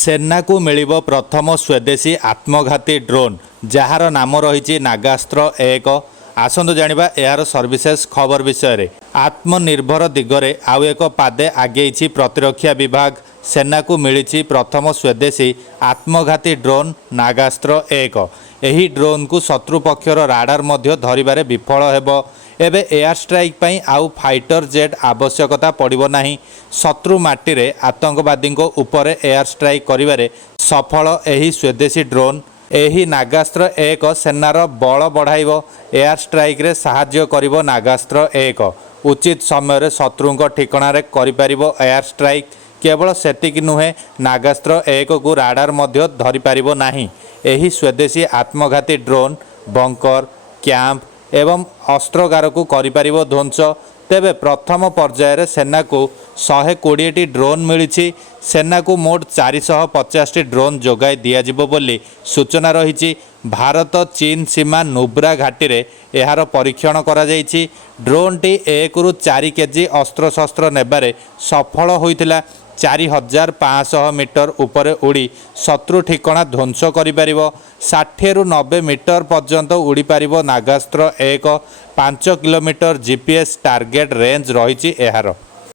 सेना को मिलिब प्रथम स्वदेशी आत्मघाती ड्रोन जार नाम रही नागास्त्र 1। आसतु जानिबा यार सर्विसेस खबर विषय। आत्मनिर्भर दिगरे आउ एक पादे आगे प्रतिरक्षा विभाग। सेना को मिली प्रथम स्वदेशी आत्मघाती ड्रोन नागास्त्र 1। एही ड्रोन को शत्रुपक्षर राडार मध्य धरिबारे विफल हेबो। एबे एयर स्ट्राइक पई आउ फाइटर जेट आवश्यकता पड़िबो नाही। शत्रु माटी रे आतंकवादी उपरे एयर स्ट्राइक करिबारे सफल एही स्वदेशी ड्रोन। एही नागास्त्र 1 सेनार बल बढ़ाइबो। एयर स्ट्राइक रे साहाय्य करिबो नागास्त्र 1। उचित समय रे शत्रुंक ठिकाना रे करि परिबो एयर स्ट्राइक। केवल सेतिक नुहे, नागास्त्र 1 को राडार मध्य धरि परिबो नाही। एही स्वदेशी आत्मघाती ड्रोन बंकर, कैंप एवं अस्त्रगार को करिपारिबो ध्वंस। तेबे प्रथम पर्यायर सेना को 120 ड्रोन मिली। सेना को मोट 450 ड्रोन जोगाई दियाजिबो बोली सूचना रही। भारत चीन सीमा नुब्रा घाटी रे एहार परीक्षण करा जायछि। ड्रोन टी 1 रु 4 केजी अस्त्रशस्त्र नेबारे सफल होइतिला। 4500 मीटर उपरे उड़ी शत्रु ठिकाना ध्वंस करिपारिबो। 60 रु 90 मीटर पर्यंत उड़ी पारिबो Nagastra 1। 5 kilometre GPS target range रही एहार।